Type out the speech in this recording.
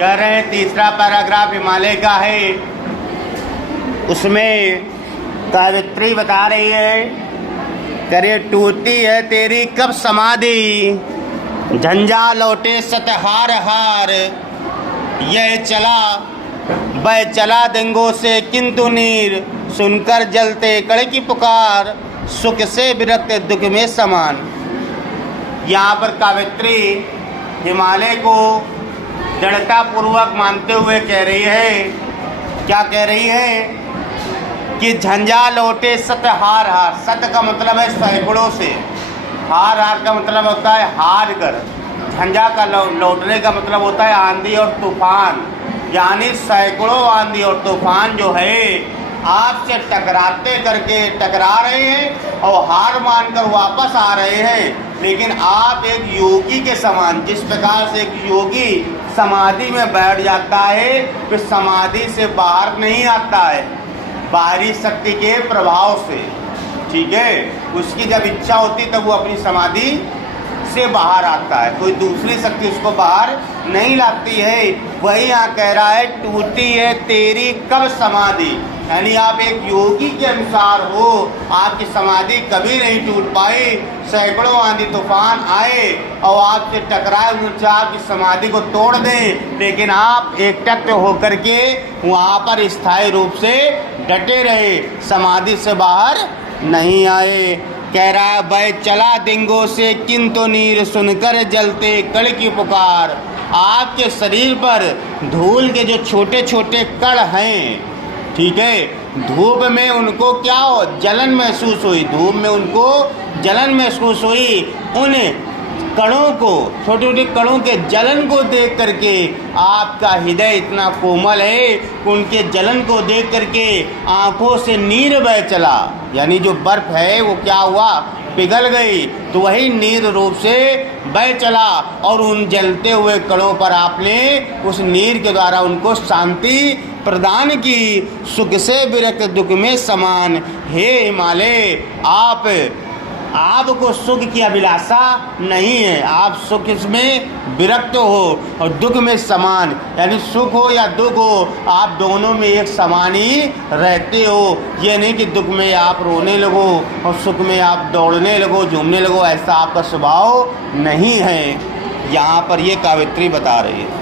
कह रहे हैं तीसरा पैराग्राफ हिमालय का है। उसमें कावित्री बता रही है, करे टूटी है तेरी कब समाधि, झंझा लौटे सतहार हार, यह चला वह चला दिंगों से किंतु नीर, सुनकर जलते कड़ की पुकार, सुख से विरक्त दुख में समान। यहाँ पर कावित्री हिमालय को दृढ़तापूर्वक मानते हुए कह रही है, क्या कह रही है कि झंझा लौटे सत हार हार। सत का मतलब है सैकड़ों से, हार हार का मतलब होता है हार कर, झंझा का लौटने का मतलब होता है आंधी और तूफान। यानी सैकड़ों आंधी और तूफान जो है आपसे टकरा रहे हैं और हार मानकर वापस आ रहे हैं, लेकिन आप एक योगी के समान, जिस प्रकार से एक योगी समाधि में बैठ जाता है फिर समाधि से बाहर नहीं आता है बाहरी शक्ति के प्रभाव से, ठीक है, उसकी जब इच्छा होती तब वो अपनी समाधि से बाहर आता है, कोई दूसरी शक्ति उसको बाहर नहीं लाती है। वही यहाँ कह रहा है टूटी है तेरी कब समाधि, यानी आप एक योगी के अनुसार हो, आपकी समाधि कभी नहीं टूट पाई। सैकड़ों आंधी तूफान आए और आपसे टकराए, उनसे आपकी समाधि को तोड़ दें, लेकिन आप एकटक होकर के वहाँ पर स्थायी रूप से डटे रहे, समाधि से बाहर नहीं आए। कह रहा है वह चला दिंगों से किंतु नीर, सुनकर जलते कण की पुकार। आपके शरीर पर धूल के जो छोटे छोटे कण हैं, ठीक है, धूप में उनको क्या हो जलन महसूस हुई, धूप में उनको जलन महसूस हुई। उन कणों को, छोटे छोटे कणों के जलन को देख करके आपका हृदय इतना कोमल है कि उनके जलन को देख करके आंखों से नीर बह चला, यानी जो बर्फ है वो क्या हुआ, पिघल गई, तो वही नीर रूप से बह चला और उन जलते हुए कणों पर आपने उस नीर के द्वारा उनको शांति प्रदान की। सुख से विरक्त दुख में समान। हे हिमालय, आपको सुख की अभिलाषा नहीं है, आप सुख में विरक्त हो और दुख में समान, यानी सुख हो या दुख हो आप दोनों में एक समान ही रहते हो। ये नहीं कि दुख में आप रोने लगो और सुख में आप दौड़ने लगो, झूमने लगो, ऐसा आपका स्वभाव नहीं है। यहाँ पर ये कावित्री बता रही है।